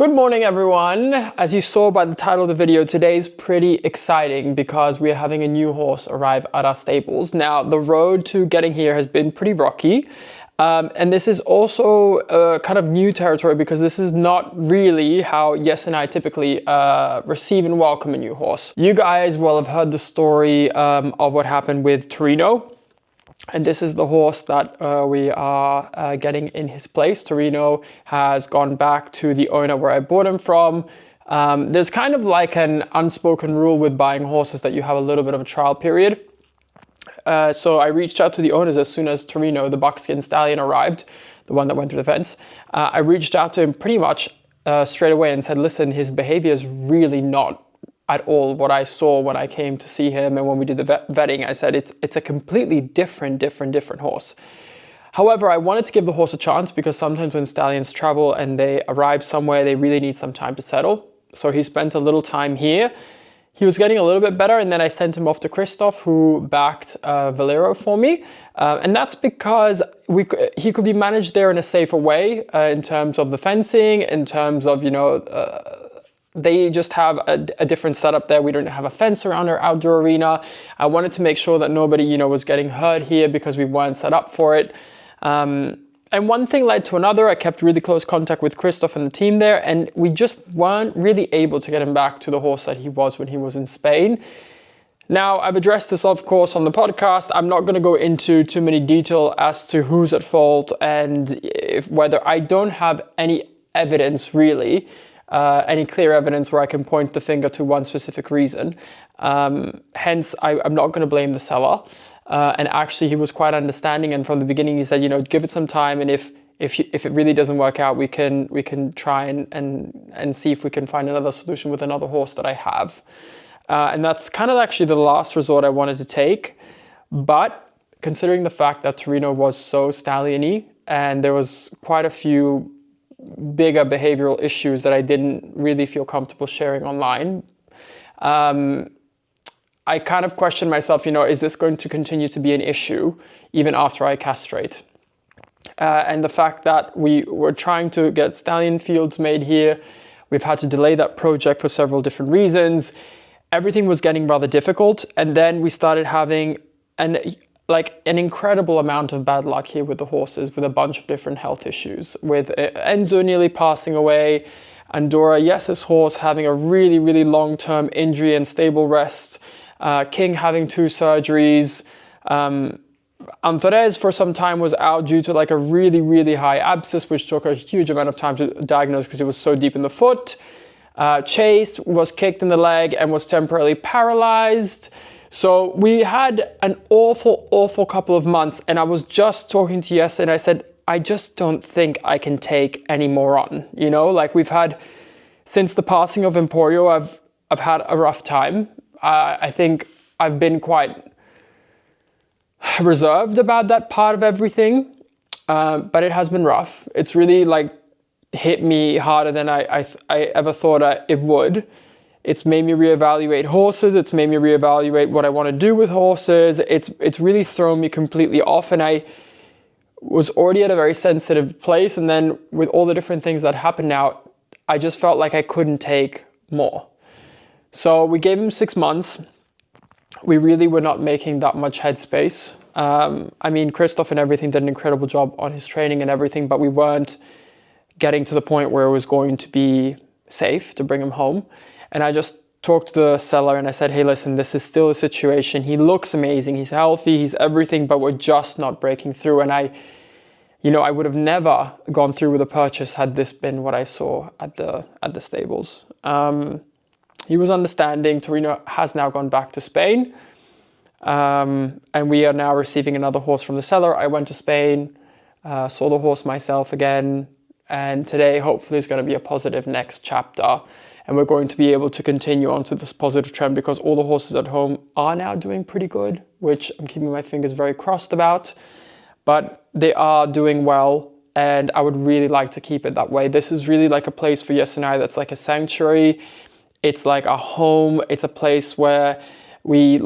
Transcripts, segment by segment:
Good morning, everyone. As you saw by the title of the video, today's pretty exciting because we are having a new horse arrive at our stables. Now, the road to getting here has been pretty rocky. And this is also kind of new territory because this is not really how Yes and I typically receive and welcome a new horse. You guys will have heard the story of what happened with Torino. And this is the horse that we are getting in his place. Torino has gone back to the owner where I bought him from. There's kind of like an unspoken rule with buying horses that you have a little bit of a trial period. So I reached out to the owners as soon as Torino, the buckskin stallion, arrived, the one that went through the fence. I reached out to him pretty much straight away and said, listen, his behavior is really not at all what I saw when I came to see him and when we did the vetting. I said it's a completely different horse. However, I wanted to give the horse a chance because sometimes when stallions travel and they arrive somewhere, they really need some time to settle. So he spent a little time here. He was getting a little bit better, and then I sent him off to Christoph, who backed Valero for me. And that's because he could be managed there in a safer way in terms of the fencing, in terms of, they just have a different setup there. We don't have a fence around our outdoor arena. I wanted to make sure that nobody, was getting hurt here because we weren't set up for it. And one thing led to another. I kept really close contact with Christoph and the team there, and we just weren't really able to get him back to the horse that he was when he was in Spain. Now, I've addressed this, of course, on the podcast. I'm not going to go into too many detail as to who's at fault and whether I don't have any evidence really. Any clear evidence where I can point the finger to one specific reason. Hence, I'm not going to blame the seller. And actually, he was quite understanding. And from the beginning, he said, give it some time. And if it really doesn't work out, we can try and see if we can find another solution with another horse that I have. And that's kind of actually the last resort I wanted to take. But considering the fact that Torino was so stallion-y and there was quite a few bigger behavioral issues that I didn't really feel comfortable sharing online. I kind of questioned myself, is this going to continue to be an issue even after I castrate? And the fact that we were trying to get stallion fields made here, we've had to delay that project for several different reasons. Everything was getting rather difficult. And then we started having an incredible amount of bad luck here with the horses, with a bunch of different health issues, with Enzo nearly passing away, Andorra, Yes's horse, having a really, really long-term injury and stable rest, King having 2 surgeries, 𝒋𝒐𝒏𝒆𝒚 for some time was out due to a really, really high abscess, which took a huge amount of time to diagnose because it was so deep in the foot. Chase was kicked in the leg and was temporarily paralyzed. So we had an awful couple of months, and I was just talking to Yes and I said, I just don't think I can take any more on. We've had, since the passing of Emporio, I've had a rough time. I think I've been quite reserved about that part of everything, but it has been rough. It's really hit me harder than I ever thought it would. It's made me reevaluate horses. It's made me reevaluate what I want to do with horses. It's really thrown me completely off, and I was already at a very sensitive place. And then with all the different things that happened now, I just felt like I couldn't take more. So we gave him 6 months. We really were not making that much headspace. Christoph and everything did an incredible job on his training and everything, but we weren't getting to the point where it was going to be safe to bring him home. And I just talked to the seller and I said, hey, listen, this is still a situation. He looks amazing. He's healthy. He's everything, but we're just not breaking through. And I would have never gone through with a purchase had this been what I saw at the stables. He was understanding. Torino has now gone back to Spain. And we are now receiving another horse from the seller. I went to Spain, saw the horse myself again. And today, hopefully, is going to be a positive next chapter. And we're going to be able to continue on to this positive trend because all the horses at home are now doing pretty good, which I'm keeping my fingers very crossed about. But they are doing well, and I would really like to keep it that way. This is really a place for Yes and I that's like a sanctuary. It's like a home. It's a place where we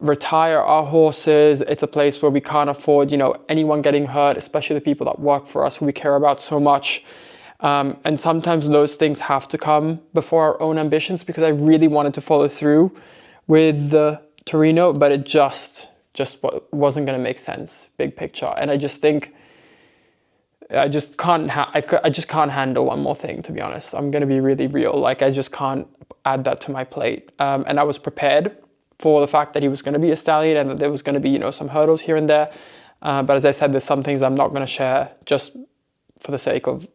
retire our horses. It's a place where we can't afford, anyone getting hurt, especially the people that work for us who we care about so much. And sometimes those things have to come before our own ambitions, because I really wanted to follow through with the Torino, but it just wasn't going to make sense, big picture. And I just think I just can't handle one more thing, to be honest. I'm going to be really real. Like, I just can't add that to my plate. And I was prepared for the fact that he was going to be a stallion and that there was going to be, you know, some hurdles here and there. But as I said, there's some things I'm not going to share just for the sake of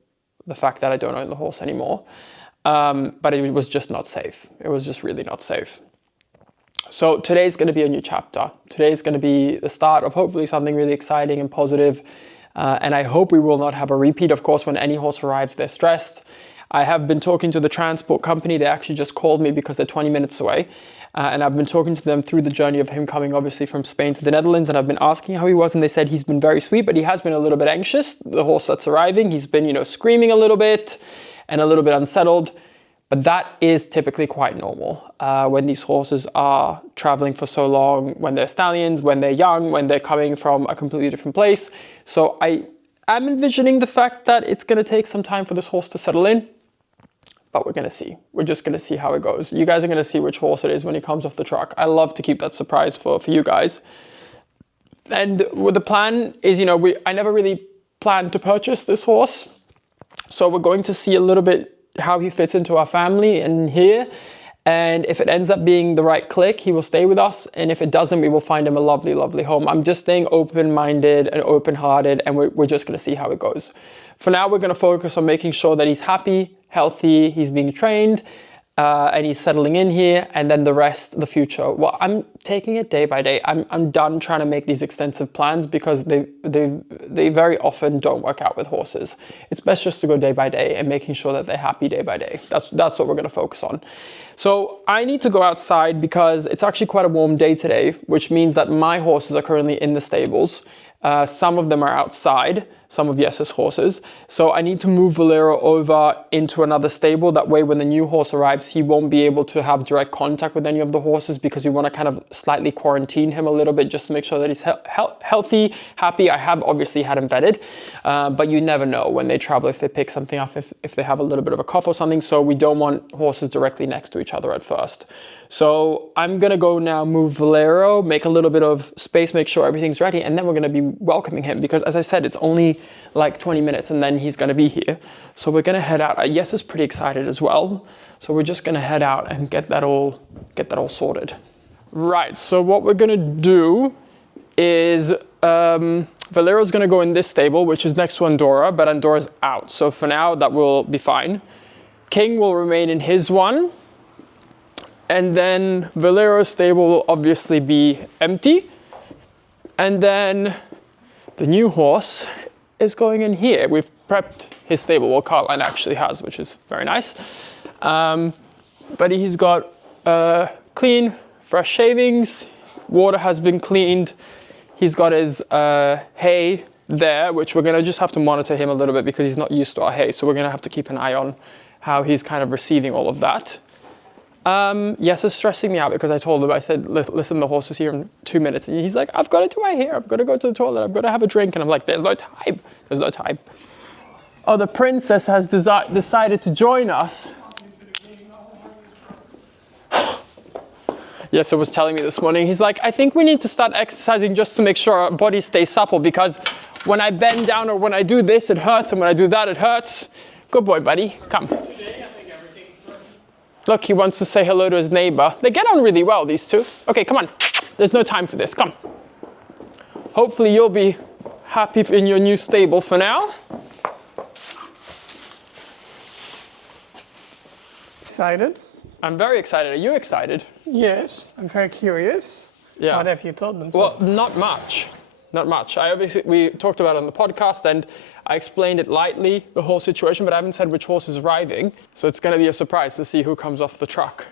the fact that I don't own the horse anymore. But it was just not safe. It was just really not safe. So today's going to be a new chapter. Today's going to be the start of hopefully something really exciting and positive. And I hope we will not have a repeat. Of course, when any horse arrives, they're stressed. I have been talking to the transport company. They actually just called me because they're 20 minutes away. And I've been talking to them through the journey of him coming obviously from Spain to the Netherlands. And I've been asking how he was. And they said he's been very sweet, but he has been a little bit anxious. The horse that's arriving, he's been, you know, screaming a little bit and a little bit unsettled. But that is typically quite normal when these horses are traveling for so long, when they're stallions, when they're young, when they're coming from a completely different place. So I am envisioning the fact that it's going to take some time for this horse to settle in. But we're going to see. We're just going to see how it goes. You guys are going to see which horse it is when he comes off the truck. I love to keep that surprise for you guys. And with the plan is, you know, I never really planned to purchase this horse. So we're going to see a little bit how he fits into our family and here. And if it ends up being the right click, he will stay with us. And if it doesn't, we will find him a lovely, lovely home. I'm just staying open-minded and open-hearted, and we're just going to see how it goes. For now, we're going to focus on making sure that he's happy, healthy, he's being trained, and he's settling in here, and then the rest, the future. Well, I'm taking it day by day. I'm done trying to make these extensive plans because they very often don't work out with horses. It's best just to go day by day and making sure that they're happy day by day. That's what we're going to focus on. So I need to go outside because it's actually quite a warm day today, which means that my horses are currently in the stables. Some of them are outside, some of Jesse's horses. So I need to move Valero over into another stable. That way, when the new horse arrives, he won't be able to have direct contact with any of the horses because we want to kind of slightly quarantine him a little bit just to make sure that he's healthy, happy. I have obviously had him vetted, but you never know when they travel, if they pick something up, if they have a little bit of a cough or something. So we don't want horses directly next to each other at first. So I'm going to go now move Valero, make a little bit of space, make sure everything's ready, and then we're going to be welcoming him because, as I said, it's only like 20 minutes and then he's going to be here. So we're going to head out. Yes is pretty excited as well. So we're just going to head out and get that all sorted. Right, so what we're going to do is Valero's going to go in this stable, which is next to Andorra, but Andorra's out. So for now, that will be fine. King will remain in his one. And then Valero's stable will obviously be empty. And then the new horse is going in here. We've prepped his stable, well, Caroline actually has, which is very nice. But he's got clean, fresh shavings. Water has been cleaned. He's got his hay there, which we're gonna just have to monitor him a little bit because he's not used to our hay. So we're gonna have to keep an eye on how he's kind of receiving all of that. Yes, it's stressing me out because I told him, I said, listen, the horse is here in 2 minutes. And he's like, I've got to do my hair. I've got to go to the toilet. I've got to have a drink. And I'm like, there's no time. There's no time. Oh, the princess has decided to join us. Yes, it was telling me this morning. He's like, I think we need to start exercising just to make sure our bodies stay supple because when I bend down or when I do this, it hurts. And when I do that, it hurts. Good boy, buddy. Come. Look, he wants to say hello to his neighbor. They get on really well, these two. Okay, come on. There's no time for this. Come. Hopefully you'll be happy in your new stable for now. Excited? I'm very excited. Are you excited? Yes, I'm very curious. Yeah. What have you told them? Well, not much. Not much. We talked about it on the podcast and I explained it lightly, the whole situation, but I haven't said which horse is arriving. So it's going to be a surprise to see who comes off the truck.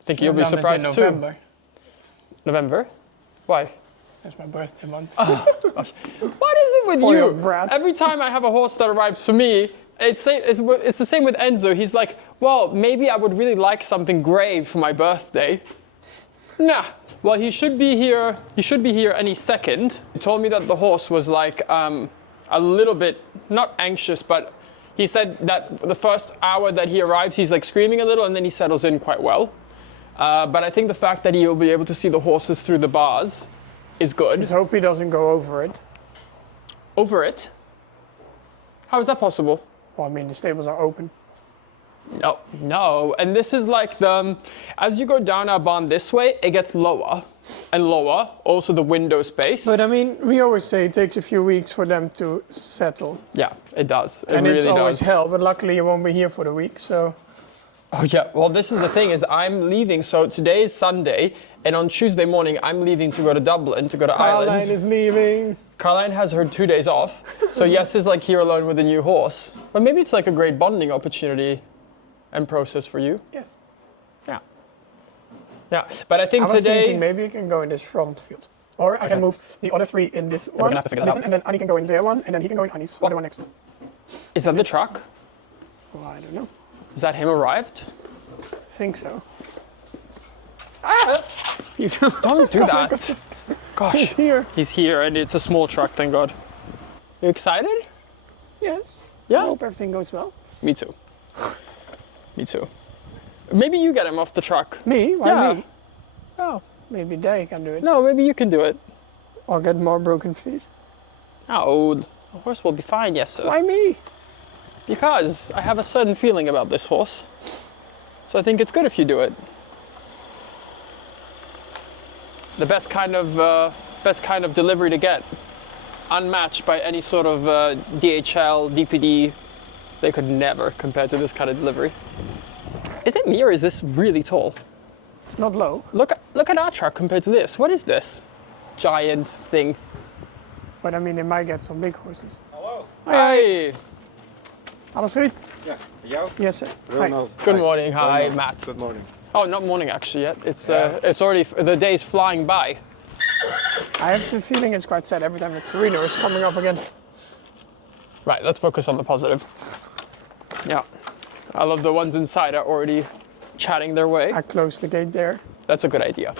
Think you'll be surprised too? November. November? Why? That's my birthday month. Oh, gosh. What is it with you? Brat. Every time I have a horse that arrives for me, it's the same with Enzo. He's like, well, maybe I would really like something gray for my birthday. Nah. Well, he should be here. He should be here any second. He told me that the horse was like a little bit, not anxious, but he said that the first hour that he arrives, he's like screaming a little and then he settles in quite well. But I think the fact that he'll be able to see the horses through the bars is good. Just hope he doesn't go over it. Over it? How is that possible? Well, I mean, the stables are open. No, no. And this is like as you go down our barn this way, it gets lower and lower. Also the window space. But I mean, we always say it takes a few weeks for them to settle. Yeah, it does. It and really it's always does. hell, but luckily you won't be here for the week, so. Oh yeah, well this is the thing is I'm leaving, so today is Sunday, and on Tuesday morning I'm leaving to go to Dublin, to go to Ireland. Caroline is leaving. Caroline has her 2 days off, so Yes is like here alone with a new horse. But maybe it's like a great bonding opportunity and process for you. Yes. Yeah. Yeah, but I think I was today... thinking maybe you can go in this front field. Or I can move the other 3 in this one, gonna have to figure that out. and then Annie can go in their one, and then he can go in Annie's other one next to. Is that the truck? Well, I don't know. Is that him arrived? I think so. Ah! Don't do that. Gosh. He's here. He's here, and it's a small truck, thank God. You excited? Yes. Yeah? I hope everything goes well. Me too. Me too. Maybe you get him off the truck. Me? Why Yeah. me? Oh. Maybe they can do it. No, maybe you can do it. Or get more broken feet. Oh, the horse will be fine, yes, sir. Why me? Because I have a certain feeling about this horse. So I think it's good if you do it. The best kind of delivery to get. Unmatched by any sort of DHL, DPD. They could never compare to this kind of delivery. Is it me or is this really tall? It's not low. Look at our truck compared to this. What is this giant thing? But I mean, they might get some big horses. Hallo. Hi. Alles goed? Ja, jou? Yes, sir. Hi. Ronald. Good morning. Hi, Matt. Good morning. Oh, not morning actually yet. It's already the day's flying by. I have the feeling it's quite sad every time the Torino is coming off again. Right, let's focus on the positive. Yeah. I love the ones inside are already chatting their way. I closed the gate there. That's a good idea.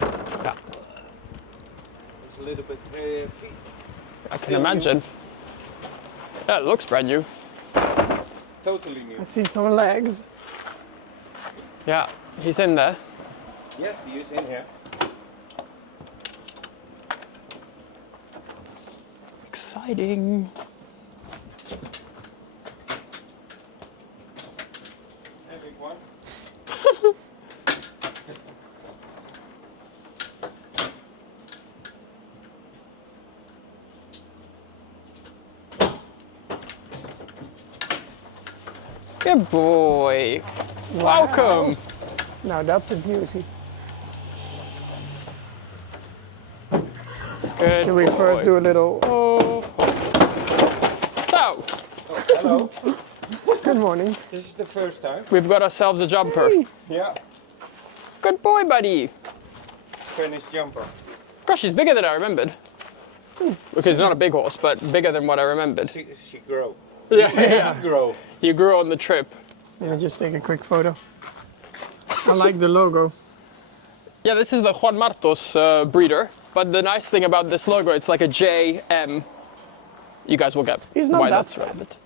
Yeah, It's a little bit heavy. I can imagine. Yeah, it looks brand new. Totally new. I see some legs. Yeah, he's in there. Yes, he is in here. Exciting. A big one. Good boy. Welcome. Now that's a beauty. Good Should we first do a little... Oh. So, Oh, hello. Good morning. This is the first time. we've got ourselves a jumper. Yeah. Good boy, buddy. Spanish jumper. Gosh, he's bigger than I remembered. Because he's not a big horse, but bigger than what I remembered. She grow. Yeah. Grow. You grew on the trip. Let me just take a quick photo. I like the logo. Yeah, this is the Juan Martos breeder. But the nice thing about this logo, it's like a JM. You guys will get He's not why that that's relevant.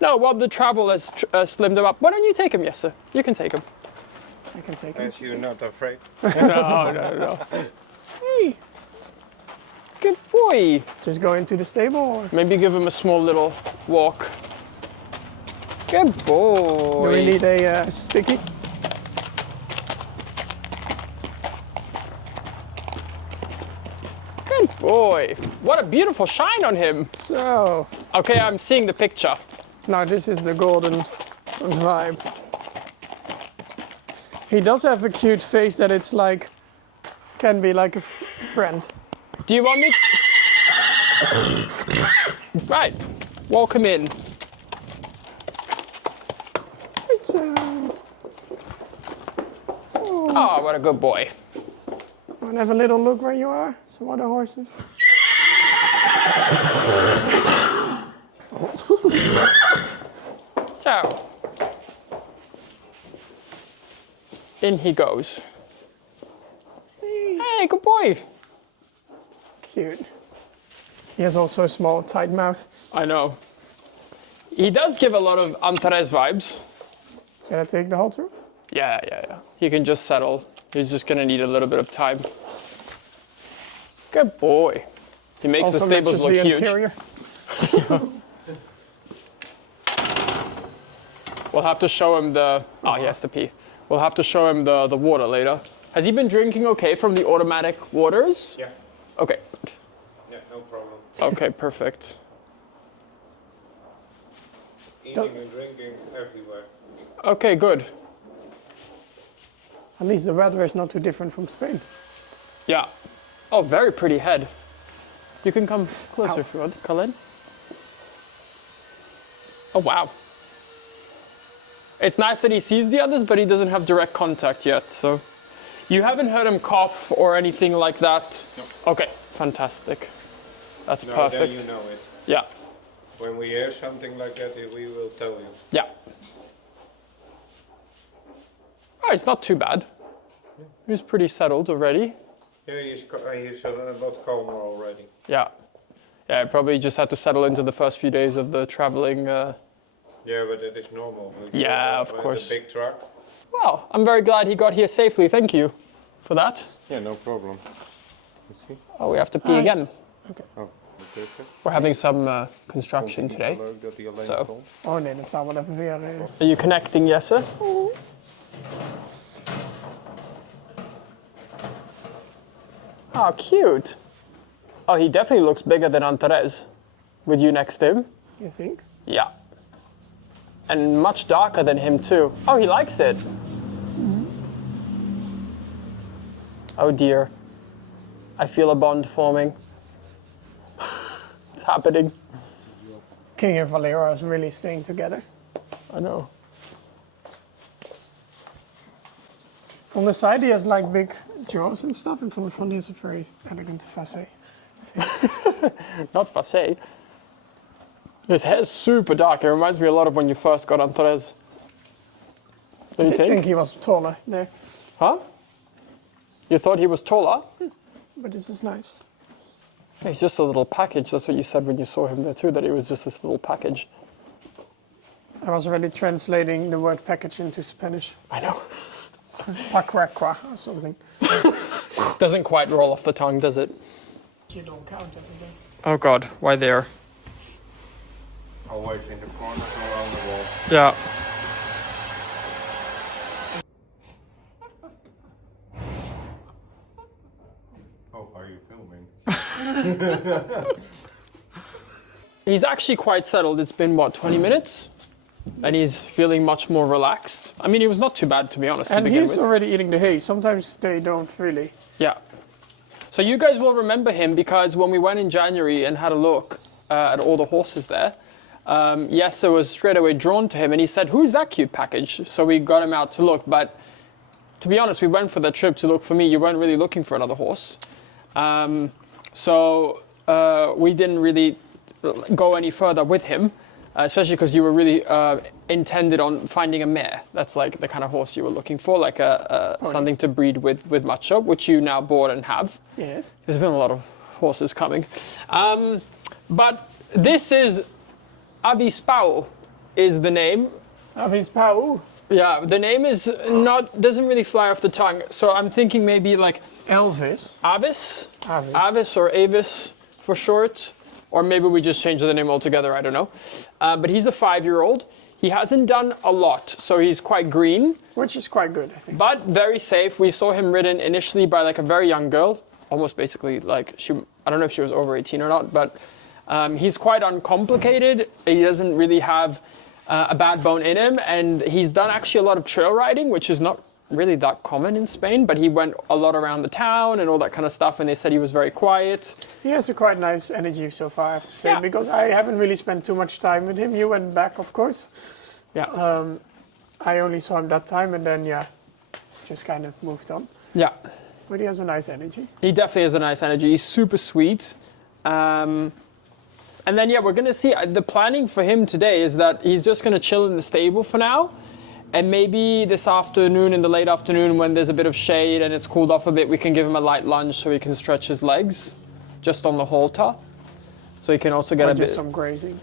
No, well, the travel has slimmed him up. Why don't you take him, yes, sir? You can take him. I can take it. As you're not afraid. No. Hey, Good boy. just go into the stable or Maybe give him a small little walk. Good boy. do we need a sticky? Good boy. What a beautiful shine on him. So, Okay, I'm seeing the picture. now this is the golden vibe. He does have a cute face that it's like, can be like a friend. Do you want me? Right. Welcome in. It's Oh, what a good boy. want to have a little look where you are? Some other horses. So, in he goes. Hey, good boy. Cute. He has also a small, tight mouth. I know. He does give a lot of Antares vibes. Can I take the halter? Yeah. He can just settle. He's just gonna need a little bit of time. Good boy. He makes Also the stables look the huge. interior. We'll have to show him the... Oh, he has to pee. We'll have to show him the water later. Has he been drinking okay from the automatic waters? Yeah. Okay. Yeah, no problem. Okay, perfect. Eating and drinking everywhere. Okay, good. At least the weather is not too different from Spain. Yeah. Oh, very pretty head. You can come closer if you want, Colin. Oh, wow. It's nice that he sees the others, but he doesn't have direct contact yet, so... You haven't heard him cough or anything like that? No. Okay, fantastic. That's No, perfect. then you know it. Yeah, When we hear something like that, we will tell you. yeah. Oh, it's not too bad. He's pretty settled already. Yeah, he's a lot calmer already. Yeah. Yeah, I probably just had to settle into the first few days of the traveling. Yeah, but that is normal. Yeah, of course. The big truck. Well, I'm very glad he got here safely. Thank you for that. Yeah, no problem. You see? Oh, we have to pee again. Oh, okay, sir. We're having some construction today. So. Oh nee, dat zou wel even weer... Are you connecting, Jesse? Oh, cute. Oh, he definitely looks bigger than Antares with you next to him. You think? Yeah. And much darker than him too. Oh, he likes it. Oh dear. I feel a bond forming. It's happening. King and Valera is really staying together. I know. From the side he has like big jaws and stuff, and from the front he has a very elegant facet. Not facet. His hair's super dark. It reminds me a lot of when you first got Antares. Do you I think he was taller there, Huh? You thought he was taller? but this is nice. He's just a little package. That's what you said when you saw him there too, that he was just this little package. I was already translating the word package into Spanish. I know. Pacuacua or something. Doesn't quite roll off the tongue, does it? You don't count everything. Oh God, why there? Always in the corner around the wall. Yeah. Oh, are you filming? He's actually quite settled. It's been, what, 20 minutes? And he's feeling much more relaxed. I mean, he was not too bad, to be honest, to And begin he's with. already eating the hay. Sometimes they don't really. Yeah. So you guys will remember him because when we went in January and had a look at all the horses there, Jesse was straight away drawn to him and he said, "Who's that cute package?" So we got him out to look. But to be honest, we went for the trip to look for me. You weren't really looking for another horse. So we didn't really go any further with him. Especially because you were really intended on finding a mare. That's like the kind of horse you were looking for, like something to breed with Macho, which you now bought and have. Yes. There's been a lot of horses coming. But this is 𝒂𝒏𝒆𝒚 is the name. 𝒂𝒏𝒆𝒚. Yeah, the name is doesn't really fly off the tongue. So I'm thinking maybe like Elvis. Avis? Avis. Avis or Avis for short. Or maybe we just change the name altogether, I don't know. But he's a 5-year-old. He hasn't done a lot, so he's quite green. Which is quite good, I think. But very safe. We saw him ridden initially by like a very young girl. Almost basically like, I don't know if she was over 18 or not, but he's quite uncomplicated. He doesn't really have a bad bone in him. And he's done actually a lot of trail riding, which is not really that common in Spain, but he went a lot around the town and all that kind of stuff, and they said he was very quiet. He has a quite nice energy so far, I have to say, Yeah. because I haven't really spent too much time with him. You went back, of course. Yeah. I only saw him that time, and then, yeah, just kind of moved on. Yeah. But he has a nice energy. He definitely has a nice energy. He's super sweet. And then, yeah, we're going to see. The planning for him today is that he's just going to chill in the stable for now. And maybe this afternoon, in the late afternoon, when there's a bit of shade and it's cooled off a bit, we can give him a light lunge so he can stretch his legs just on the halter. so he can also get Or a just bit, some grazing.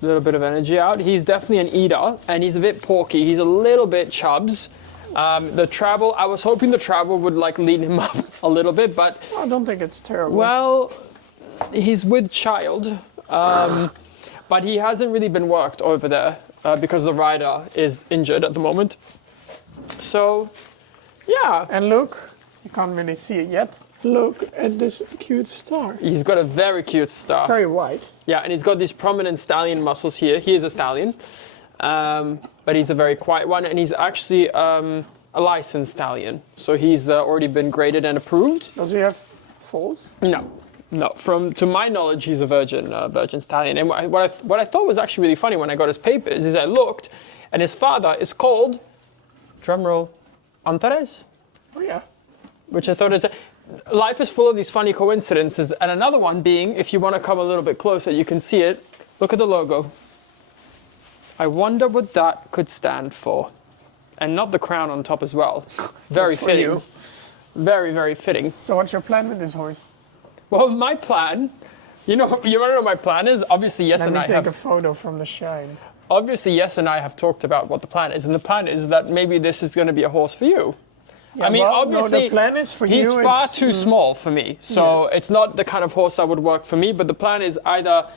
little bit of energy out. He's definitely an eater, and he's a bit porky. He's a little bit chubs. The travel, I was hoping the travel would like lean him up a little bit, but I don't think it's terrible. well, he's with child, but he hasn't really been worked over there because the rider is injured at the moment. So, yeah. And look, you can't really see it yet. Look at this cute star. He's got a very cute star. Very white. Yeah, and he's got these prominent stallion muscles here. He is a stallion, but he's a very quiet one, and he's actually a licensed stallion. So he's already been graded and approved. Does he have foals? No. To my knowledge, he's a virgin stallion. And what I thought was actually really funny when I got his papers is I looked, and his father is called, drumroll, Antares, Oh yeah. which I thought is. Life is full of these funny coincidences, and another one being, if you want to come a little bit closer, you can see it. Look at the logo. I wonder what that could stand for. And not the crown on top as well. Very That's for fitting. you. Very, very fitting. So what's your plan with this horse? Well, my plan, you want to know what my plan is? Obviously, Let me take a have. photo from the shine. Obviously, Yes and I have talked about what the plan is, and the plan is that maybe this is going to be a horse for you. Yeah, I mean, well, obviously, no, the plan is for he's you. far too small for me, so Yes. it's not the kind of horse that would work for me. But the plan is either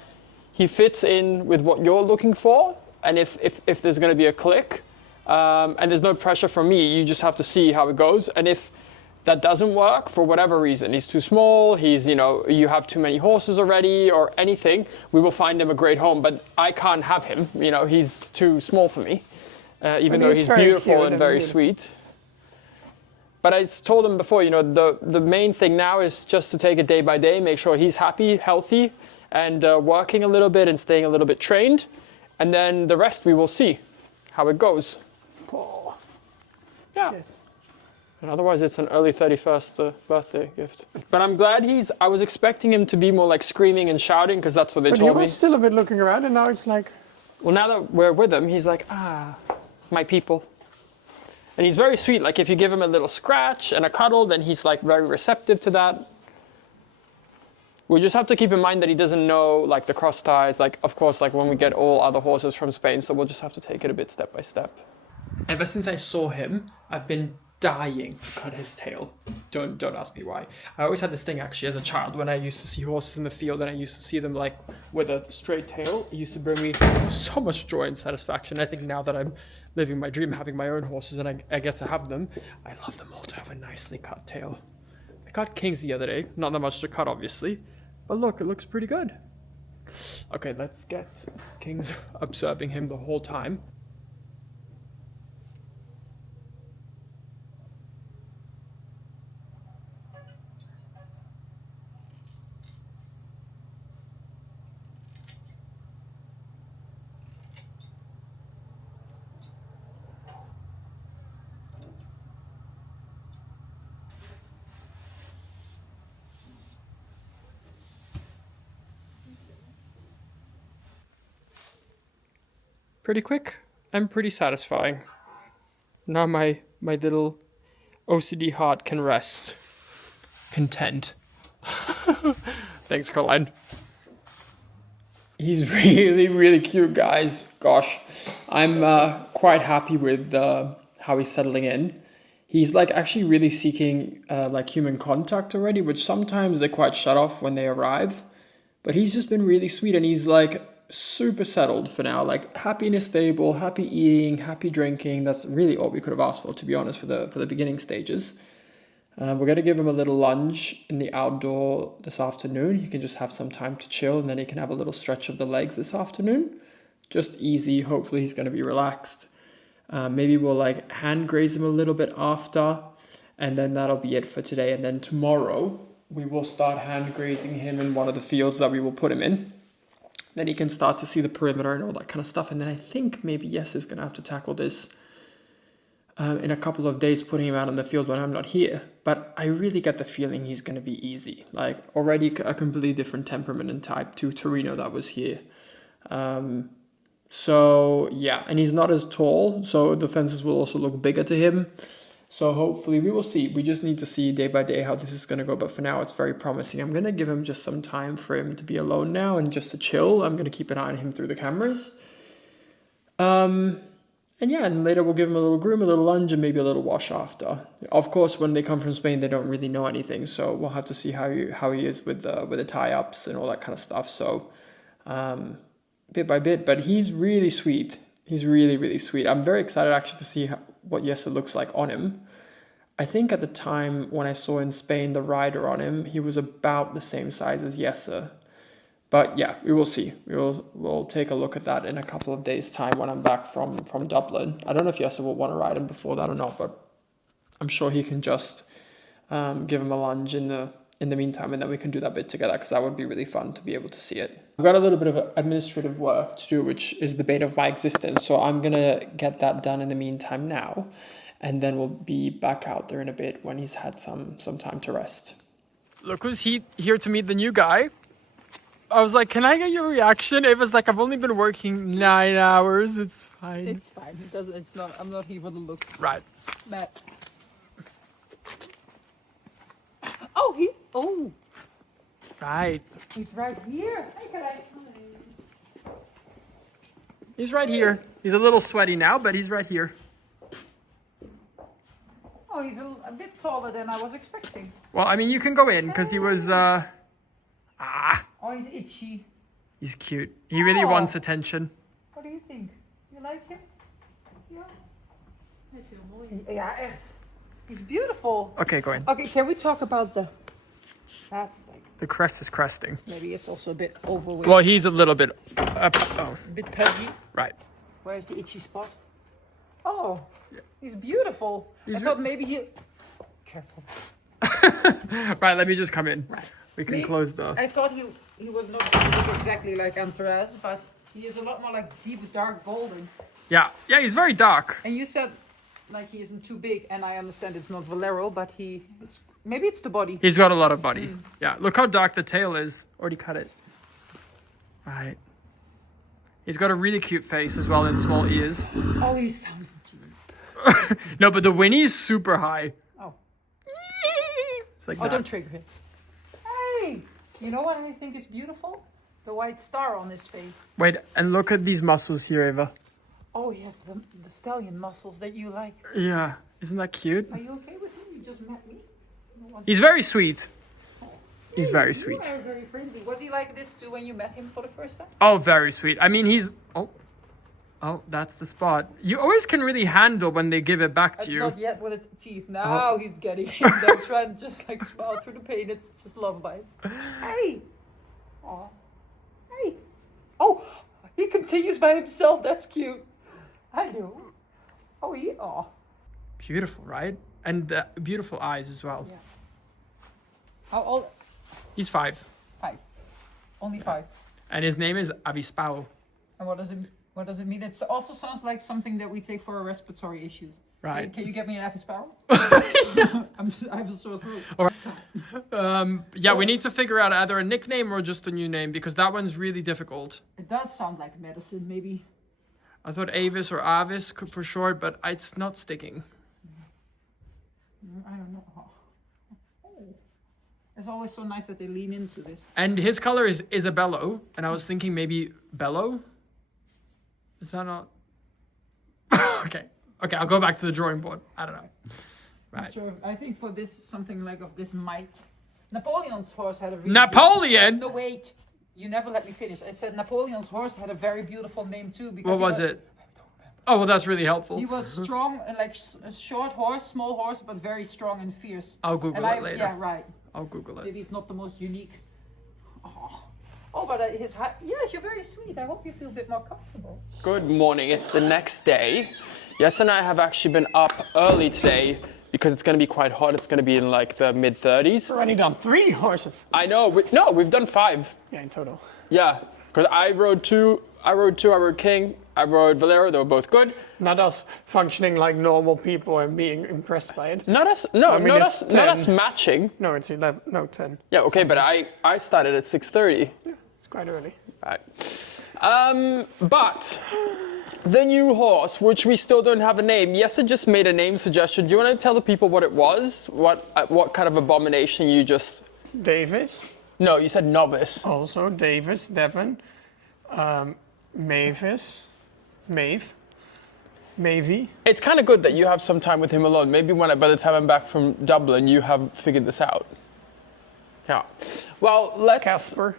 he fits in with what you're looking for, and if there's going to be a click, and there's no pressure from me, you just have to see how it goes. And if that doesn't work for whatever reason, he's too small, you have too many horses already, or anything, we will find him a great home. But I can't have him. He's too small for me, even though he's very beautiful cute and very beautiful. sweet. But I told him before, the main thing now is just to take it day by day, make sure he's happy, healthy, and working a little bit and staying a little bit trained. And then the rest we will see how it goes. Oh. Yeah. Yes. And otherwise it's an early 31st birthday gift. But I'm glad I was expecting him to be more like screaming and shouting, because that's what they But he told me. was still a bit looking around, and now it's like... Well, now that we're with him, he's like, my people. And he's very sweet. Like if you give him a little scratch and a cuddle, then he's like very receptive to that. We just have to keep in mind that he doesn't know like the cross ties, like of course, like when we get all other horses from Spain. So we'll just have to take it a bit step by step. Ever since I saw him, I've been dying to cut his tail. Don't ask me why. I always had this thing actually as a child when I used to see horses in the field and I used to see them like with a straight tail. It used to bring me so much joy and satisfaction. I think now that I'm living my dream, having my own horses and I get to have them, I love them all to have a nicely cut tail. I cut King's the other day. Not that much to cut, obviously. But look, it looks pretty good. Okay, let's get King's observing him the whole time. Pretty quick and pretty satisfying. Now my little OCD heart can rest. Content. Thanks, Caroline. He's really, really cute, guys. Gosh, I'm quite happy with how he's settling in. He's like actually really seeking like human contact already, which sometimes they're quite shut off when they arrive. But he's just been really sweet, and he's like super settled for now, like happy in his stable, happy eating, happy drinking. That's really all we could have asked for, to be honest, for the beginning stages. We're going to give him a little lunge in the outdoor this afternoon. He can just have some time to chill, and then he can have a little stretch of the legs this afternoon. Just easy. Hopefully he's going to be relaxed. Maybe we'll like hand graze him a little bit after, and then that'll be it for today. And then tomorrow we will start hand grazing him in one of the fields that we will put him in. Then he can start to see the perimeter and all that kind of stuff. And then I think maybe Yes is going to have to tackle this in a couple of days, putting him out in the field when I'm not here. But I really get the feeling he's going to be easy. Like already a completely different temperament and type to Torino that was here. So yeah, and he's not as tall, so the fences will also look bigger to him. So hopefully we will see. We just need to see day by day how this is going to go. But for now, it's very promising. I'm going to give him just some time for him to be alone now and just to chill. I'm going to keep an eye on him through the cameras. And yeah, and later we'll give him a little groom, a little lunge, and maybe a little wash after. Of course, when they come from Spain, they don't really know anything. So we'll have to see how he is with the tie-ups and all that kind of stuff. So bit by bit, but he's really sweet. He's really, really sweet. I'm very excited actually to see what 𝒋𝒐𝒍𝒍𝒐 looks like on him. I think at the time when I saw in Spain the rider on him, he was about the same size as 𝒋𝒐𝒍𝒍𝒐. But yeah, we will see. We'll take a look at that in a couple of days' time when I'm back from Dublin. I don't know if 𝒋𝒍𝒍𝒐 will want to ride him before that or not, but I'm sure he can just give him a lunge in the meantime, and then we can do that bit together, because that would be really fun to be able to see it. I've got a little bit of administrative work to do, which is the bane of my existence. So I'm going to get that done in the meantime now, and then we'll be back out there in a bit when he's had some time to rest. Look who's here to meet the new guy. I was like, can I get your reaction? It was like, I've only been working 9 hours. It's fine. It's fine. It doesn't. It's not. I'm not here for the looks. Right. Matt. Oh, he. Oh. Right. He's right here. Hey, can I? He's right here. He's a little sweaty now, but he's right here. Oh, he's a bit taller than I was expecting. Well, I mean, you can go in because he was. Oh, he's itchy. He's cute. He really wants attention. What do you think? You like him? Yeah. He's heel mooi. Ja, echt. He's beautiful. Okay, go in. Okay, can we talk about the? That's like. The crest is cresting. Maybe it's also a bit overweight. Well, he's a little bit up. Oh, A bit pudgy. right. Where's the itchy spot? Oh, he's beautiful. I thought maybe he. Careful. Right, let me just come in. Right. We can close the. I thought he was not going to look exactly like _𝒂𝒏𝒆𝒚, but he is a lot more like deep dark golden. Yeah, he's very dark. And you said like he isn't too big, and I understand it's not Valero, but maybe it's the body. He's got a lot of body. Yeah, look how dark the tail is. Already cut it. Right. He's got a really cute face as well and small ears. Oh, he sounds deep. No, but the whinny is super high. Oh. It's like Oh, that. don't trigger him. Hey, you know what I think is beautiful? The white star on his face. Wait, and look at these muscles here, Eva. Oh, yes, the stallion muscles that you like. Yeah, isn't that cute? Are you okay with him? You just met me. He's very sweet. He's very You sweet. are very friendly. Was he like this too when you met him for the first time? Oh, very sweet. I mean, he's... Oh, that's the spot. You always can really handle when they give it back to It's you. not yet with its teeth. Now he's getting it. They're trying to just like smile through the pain. It's just love bites. Hey! Aw. Hey! Oh! He continues by himself. That's cute. I know. Oh, aw. Beautiful, right? And beautiful eyes as well. Yeah. How old? He's 5. 5. Only 5. And his name is 𝒂𝒏𝒆𝒚. And what does it mean? It also sounds like something that we take for our respiratory issues. Right. Can you get me an 𝒂𝒏𝒆𝒚? I have a sore throat. All right. Yeah, we need to figure out either a nickname or just a new name, because that one's really difficult. It does sound like medicine, maybe. I thought Avis or Avis for short, but it's not sticking. I don't know. Oh. It's always so nice that they lean into this. And his color is Isabello, and I was thinking maybe Bello. Is that not? Okay, I'll go back to the drawing board. I don't know. Right. Sure. I think for this, something like of this might. Napoleon's horse had a really Napoleon? No, wait. You never let me finish. I said Napoleon's horse had a very beautiful name too. Because What was it? Oh, well, that's really helpful. He was strong, like a short horse, small horse, but very strong and fierce. I'll Google it later. Yeah, right. I'll Google it. Maybe it's not the most unique. Oh, but his height. Yes, you're very sweet. I hope you feel a bit more comfortable. Good morning. It's the next day. Yes, and I have actually been up early today because it's going to be quite hot. It's going to be in like the mid-30s. Already done 3 horses. I know. We've done 5. Yeah, in total. Yeah, because I rode 2. I rode King. I rode Valero. They were both good. Not us functioning like normal people and being impressed by it. Not us matching. No, it's 11. No, 10. Yeah, okay, but I started at 6:30. Yeah, it's quite early. Right. But the new horse, which we still don't have a name. Jesse just made a name suggestion. Do you want to tell the people what it was? What kind of abomination you just... Davis. No, you said novice. Also Davis, Devon, Mavis, Mavie. It's kind of good that you have some time with him alone. Maybe by the time I'm back from Dublin, you have figured this out. Yeah. Well, let's... Casper.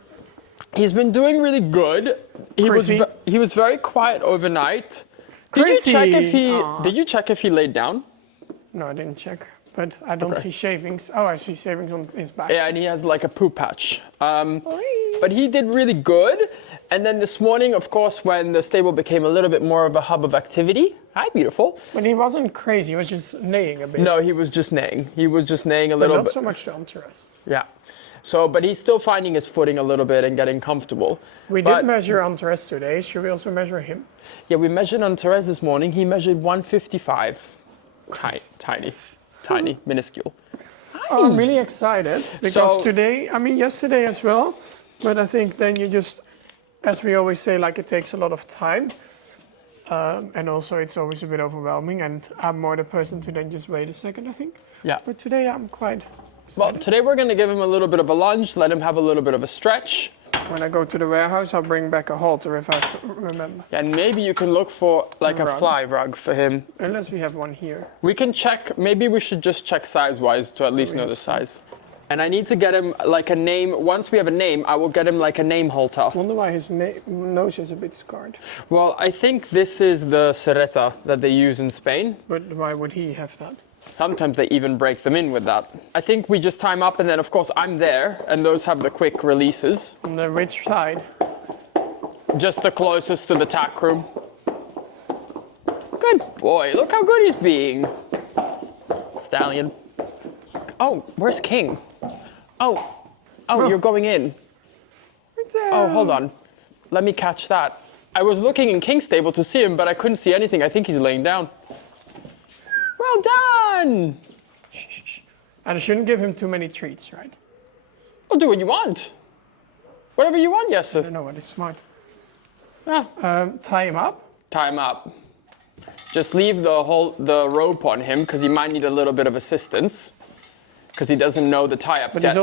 He's been doing really good. He was very quiet overnight. Did you check if he laid down? No, I didn't check, but I don't see shavings. Oh, I see shavings on his back. Yeah, and he has like a poop patch. But he did really good. And then this morning, of course, when the stable became a little bit more of a hub of activity. Hi, beautiful. But he wasn't crazy. He was just neighing a bit. No, he was just neighing. He was just neighing a little bit. Not so much the interest. Yeah. So, but he's still finding his footing a little bit and getting comfortable. We did measure Antares today. Should we also measure him? Yeah, we measured Antares this morning. He measured 155. Tiny, minuscule. Oh, I'm really excited because today, I mean yesterday as well, but I think then you just, as we always say, like it takes a lot of time. And also it's always a bit overwhelming and I'm more the person to then just wait a second, I think. Yeah. But today I'm quite excited. Well, today we're going to give him a little bit of a lunge, let him have a little bit of a stretch. When I go to the warehouse, I'll bring back a halter if I remember. Yeah, and maybe you can look for like a fly rug for him. Unless we have one here. We can check, maybe we should just check size-wise to at least know the size. And I need to get him like a name. Once we have a name, I will get him like a name halter. I wonder why his nose is a bit scarred. Well, I think this is the serreta that they use in Spain. But why would he have that? Sometimes they even break them in with that. I think we just time up and then of course I'm there and those have the quick releases. On the which side? Just the closest to the tack room. Good boy, look how good he's being. Stallion. Oh, where's King? Oh, you're going in. Oh, hold on. Let me catch that. I was looking in King's stable to see him, but I couldn't see anything. I think he's laying down. Well done! Shh. And I shouldn't give him too many treats, right? Well, do what you want. Whatever you want, Jesse. I don't know what is smart. Yeah. Tie him up. Tie him up. Just leave the rope on him because he might need a little bit of assistance because he doesn't know the tie-up yet.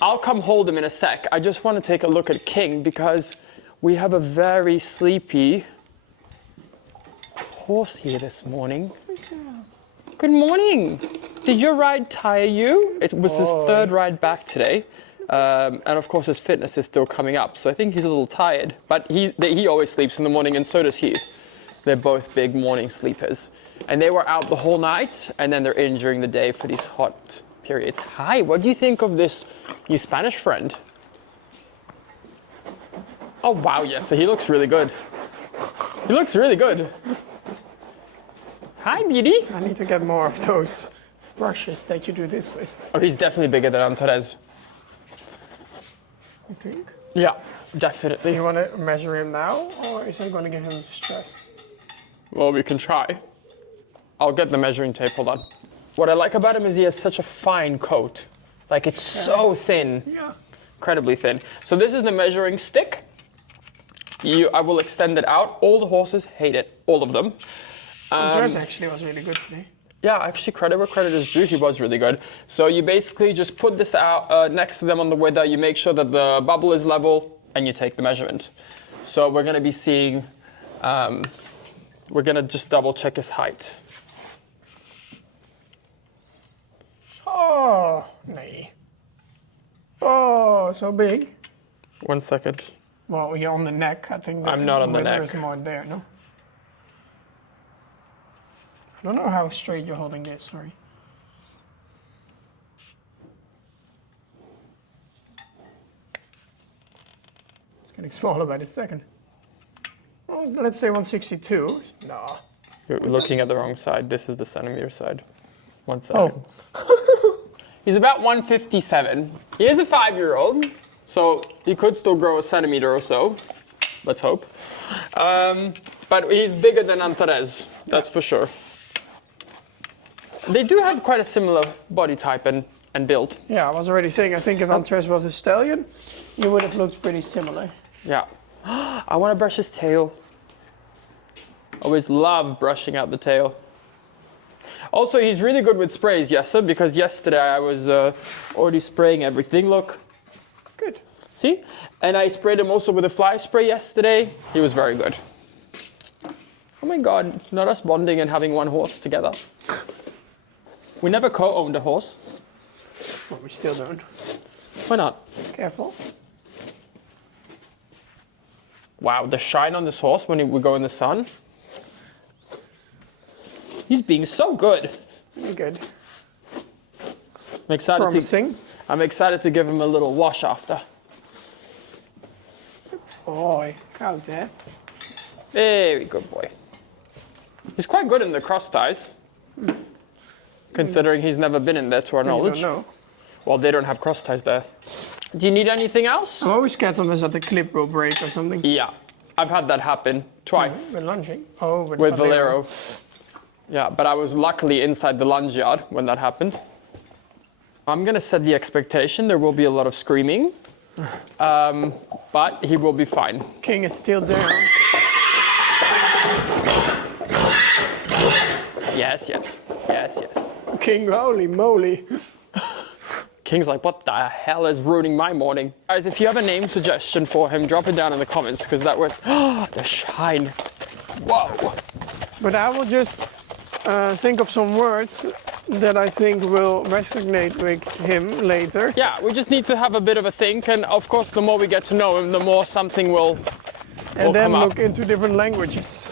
I'll come hold him in a sec. I just want to take a look at King because we have a very sleepy horse here this morning. Good morning. Did your ride tire you? It was his third ride back today. And of course his fitness is still coming up. So I think he's a little tired, but he always sleeps in the morning and so does he. They're both big morning sleepers. And they were out the whole night and then they're in during the day for these hot periods. Hi, what do you think of this new Spanish friend? Oh wow, yes, so he looks really good. He looks really good. Hi, beauty. I need to get more of those brushes that you do this with. Oh, he's definitely bigger than Antares. You think? Yeah, definitely. You want to measure him now, or is it going to give him stress? Well, we can try. I'll get the measuring tape, hold on. What I like about him is he has such a fine coat. Like, it's so thin. Yeah. Incredibly thin. So this is the measuring stick. I will extend it out. All the horses hate it, all of them. Antares actually was really good today. Yeah, actually, credit where credit is due, he was really good. So you basically just put this out next to them on the wither, you make sure that the bubble is level, and you take the measurement. So we're going to be seeing, we're going to just double check his height. Oh, nee. Oh, so big. 1 second. Well, you're on the neck. I think I'm not on the neck. There is more there, no? I don't know how straight you're holding this, sorry. It's getting smaller by the second. Well, let's say 162. No. You're looking at the wrong side. This is the centimeter side. 1 second. Oh. He's about 157. He is a 5-year-old, so he could still grow a centimeter or so. Let's hope. But he's bigger than Antares, that's for sure. They do have quite a similar body type and build. Yeah, I was already saying, I think if Antares was a stallion, you would have looked pretty similar. Yeah. I want to brush his tail. Always love brushing out the tail. Also, he's really good with sprays, 𝒋𝒐𝒏𝒆𝒚, because yesterday I was already spraying everything. Look. Good. See? And I sprayed him also with a fly spray yesterday. He was very good. Oh my God, not us bonding and having one horse together. We never co-owned a horse. Well, we still don't. Why not? Careful. Wow, the shine on this horse when we go in the sun. He's being so good. Very good. I'm excited to give him a little wash after. Boy, koud hè? Very good boy. He's quite good in the cross ties. Considering he's never been in there to our knowledge. I don't know. Well, they don't have cross ties there. Do you need anything else? I'm always scared sometimes that the clip will break or something. Yeah, I've had that happen twice. With lunging? Oh, with Valero. Yeah, but I was luckily inside the lunge yard when that happened. I'm gonna set the expectation there will be a lot of screaming, but he will be fine. King is still down. Yes, yes, yes, yes. King, holy moly. King's like, what the hell is ruining my morning? Guys, if you have a name suggestion for him, drop it down in the comments, because that was, the shine. Whoa. But I will just think of some words that I think will resonate with him later. Yeah, we just need to have a bit of a think, and of course, the more we get to know him, the more something will and then come look up. into different languages.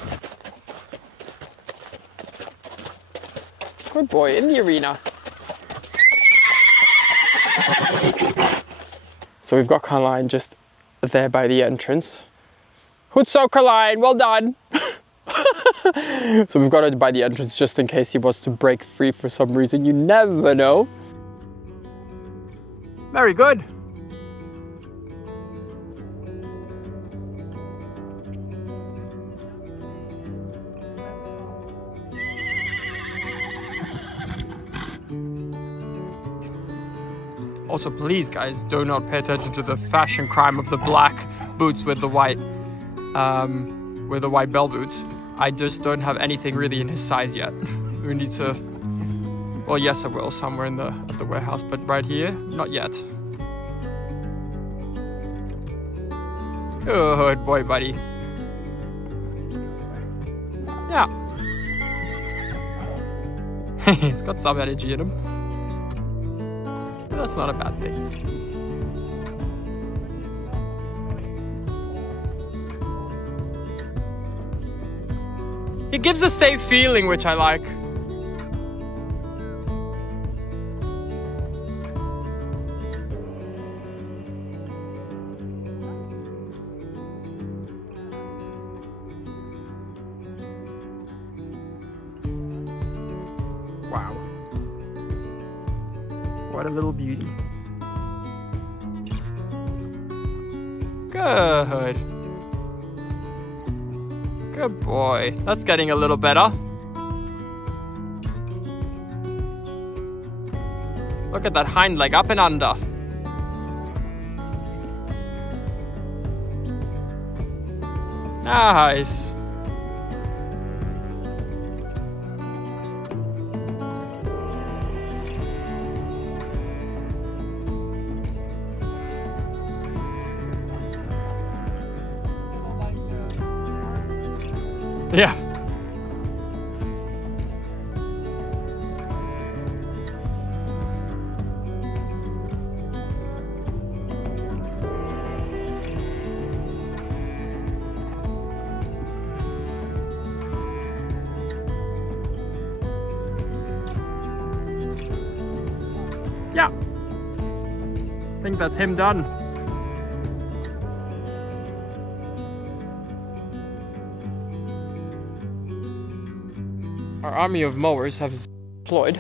Good boy, in the arena. So we've got Caroline just there by the entrance. Goed zo, Caroline, well done. So we've got her by the entrance just in case he wants to break free for some reason. You never know. Very good. Also, please, guys, do not pay attention to the fashion crime of the black boots with the white bell boots. I just don't have anything really in his size yet. We need to. Well, yes, I will somewhere in at the warehouse, but right here, not yet. Good boy, buddy. Yeah. He's got some energy in him. That's not a bad thing. It gives a safe feeling, which I like. Wow. What a little beauty. Good. Good boy. That's getting a little better. Look at that hind leg up and under. Nice. Yeah. Yeah. I think that's him done. Our army of mowers have deployed,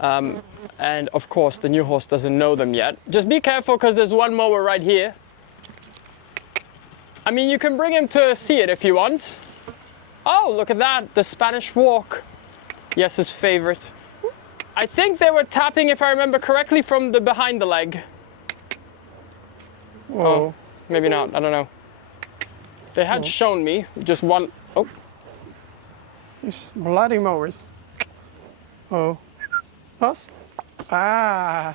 and of course the new horse doesn't know them yet. Just be careful because there's one mower right here. I mean, you can bring him to see it if you want. Oh, look at that, the Spanish walk. Yes, his favorite. I think they were tapping, if I remember correctly, from the behind the leg. Whoa. Oh, maybe not, I don't know. They had shown me just one. Oh. These bloody mowers. Oh. Us? Ah.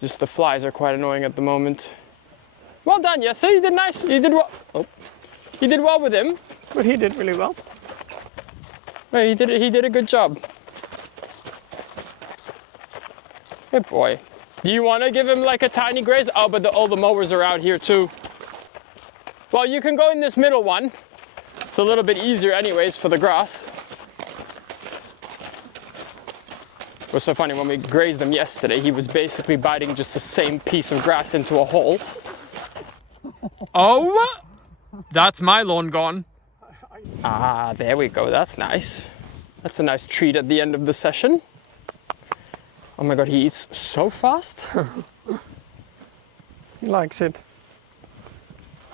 Just the flies are quite annoying at the moment. Well done, yes, you did nice. You did well. Oh. You did well with him. But he did really well. No, he did a good job. Good boy. Do you want to give him like a tiny graze? Oh, but all the mowers are out here too. Well, you can go in this middle one. It's a little bit easier anyways for the grass. It was so funny when we grazed him yesterday, he was basically biting just the same piece of grass into a hole. Oh, that's my lawn gone. Ah, there we go, that's nice. That's a nice treat at the end of the session. Oh my God, he eats so fast. He likes it.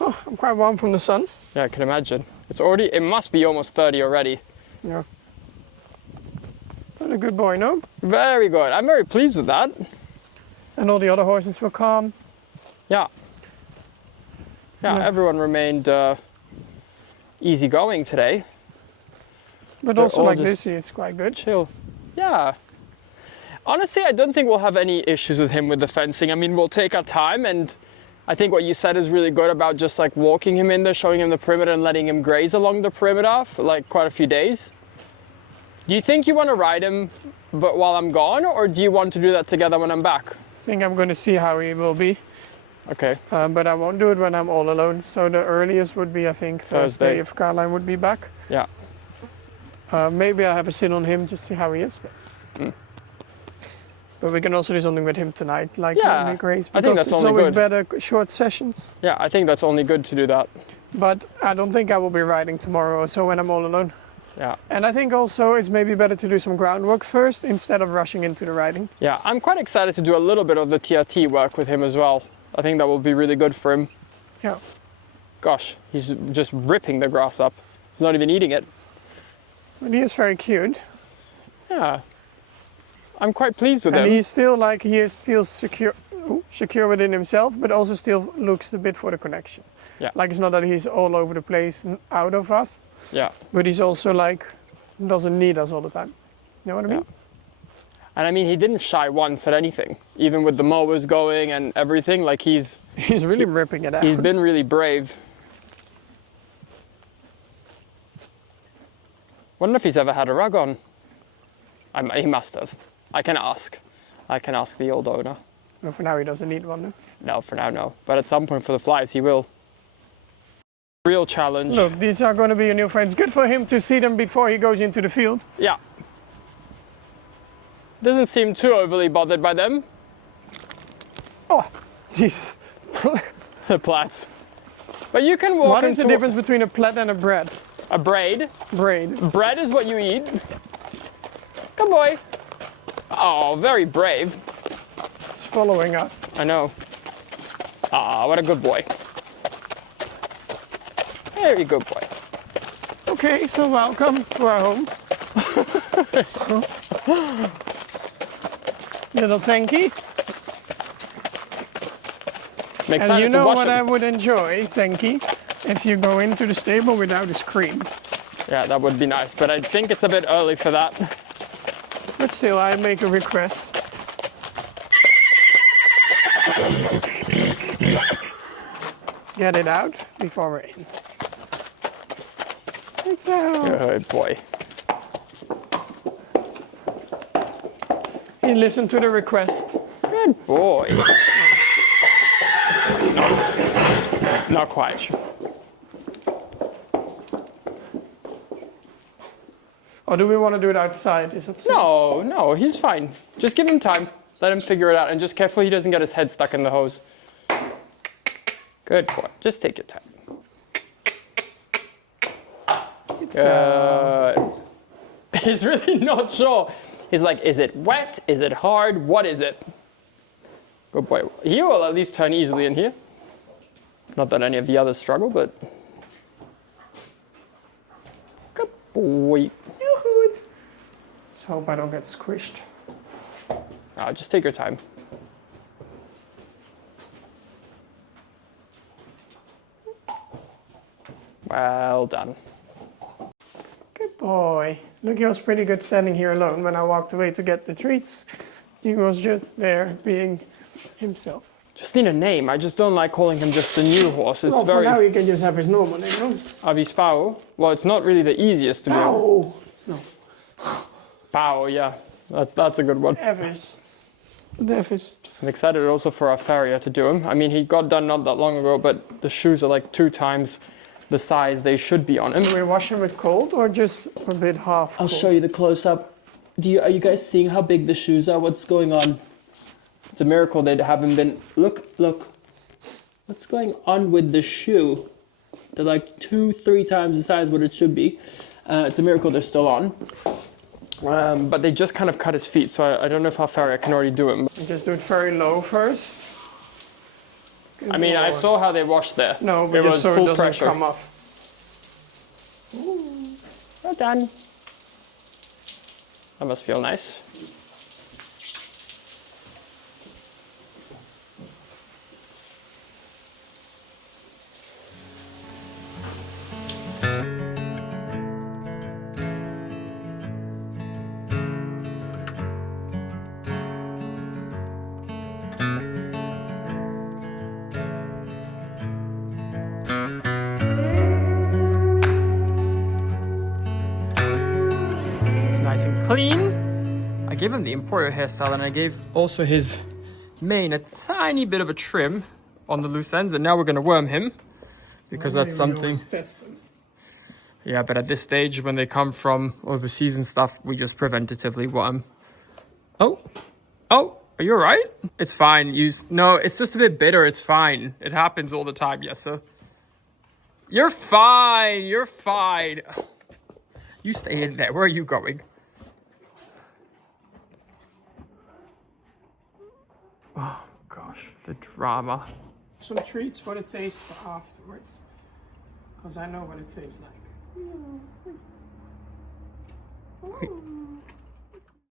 Oh, I'm quite warm from the sun. Yeah, I can imagine. It must be almost 30 already. Yeah. But a good boy, no? Very good. I'm very pleased with that. And all the other horses were calm. Yeah. Yeah, everyone remained easygoing today. But They're also all like just this, it's quite good. Chill. Yeah. Honestly, I don't think we'll have any issues with him with the fencing. I mean, we'll take our time, and I think what you said is really good about just like walking him in there, showing him the perimeter and letting him graze along the perimeter for like quite a few days. Do you think you want to ride him but while I'm gone, or do you want to do that together when I'm back? I think I'm going to see how he will be. Okay. But I won't do it when I'm all alone. So the earliest would be, I think, Thursday if Caroline would be back. Yeah. Maybe I'll have a sit on him, just see how he is. But we can also do something with him tonight, like graze. I think that's only it's always good. better short sessions. Yeah, I think that's only good to do that. But I don't think I will be riding tomorrow or so when I'm all alone. Yeah. And I think also it's maybe better to do some groundwork first instead of rushing into the riding. Yeah, I'm quite excited to do a little bit of the TRT work with him as well. I think that will be really good for him. Yeah. Gosh, he's just ripping the grass up. He's not even eating it. But he is very cute. Yeah. I'm quite pleased with him. And he's still like, feels secure within himself, but also still looks a bit for the connection. Yeah. Like it's not that he's all over the place and out of us. Yeah. But he's also like, doesn't need us all the time. You know what I mean? And I mean, he didn't shy once at anything, even with the mowers going and everything. Like he's really ripping it out. He's been really brave. Wonder if he's ever had a rug on. He must have. I can ask. I can ask the old owner. No, for now he doesn't need one. No, for now, no. But at some point for the flies, he will. Real challenge. Look, these are going to be your new friends. Good for him to see them before he goes into the field. Yeah. Doesn't seem too overly bothered by them. Oh, jeez. The plats. But you can walk What is the difference between a plat and a braid? A braid. Braid. Bread is what you eat. Good boy. Oh, very brave. It's following us. I know. Ah, what a good boy. Very good boy. Okay, so welcome to our home. Little tanky. Makes And you sense to know wash what him. I would enjoy, tanky? If you go into the stable without his cream. Yeah, that would be nice, but I think it's a bit early for that. But still, I make a request. Get it out before we're in. It's out. Good boy. He listened to the request. Good boy. Not quite. Or do we want to do it outside? Is that No, no, he's fine. Just give him time. Let him figure it out, and just careful he doesn't get his head stuck in the hose. Good boy. Just take your time. Good. He's really not sure. He's like, is it wet? Is it hard? What is it? Good boy. He will at least turn easily in here. Not that any of the others struggle, but... Good boy. Let's hope I don't get squished. Just take your time. Well done. Good boy. Look, he was pretty good standing here alone. When I walked away to get the treats, he was just there being himself. Just need a name. I just don't like calling him just the new horse. It's Well, very... for now you can just have his normal name, no? 𝒒🏡. Well, it's not really the easiest to be honest. Oh, no. 𝒒🏡, yeah. That's a good one. Evis. I'm excited also for our farrier to do him. I mean, he got done not that long ago, but the shoes are like 2 times the size they should be on him. Do we wash him with cold or just a bit half I'll cold? show you the close-up. Are you guys seeing how big the shoes are? What's going on? It's a miracle they haven't been... Look. What's going on with the shoe? They're like 2-3 times the size what it should be. It's a miracle they're still on. But they just kind of cut his feet, so I don't know if our farrier can already do it. You just do it very low first. I mean, I saw how they washed there. No, but it just was so it full doesn't pressure. come off. Well done. That must feel nice. Nice and clean. I gave him the Emporio hairstyle and I gave also his mane a tiny bit of a trim on the loose ends, and now we're going to worm him because that's something. Yeah, but at this stage when they come from overseas and stuff, we just preventatively worm. Oh, are you all right? It's fine. No, it's just a bit bitter. It's fine. It happens all the time. Yes, sir. You're fine. You're fine. You stay in there. Where are you going? Oh gosh, the drama. Some treats for the taste for afterwards. Because I know what it tastes like.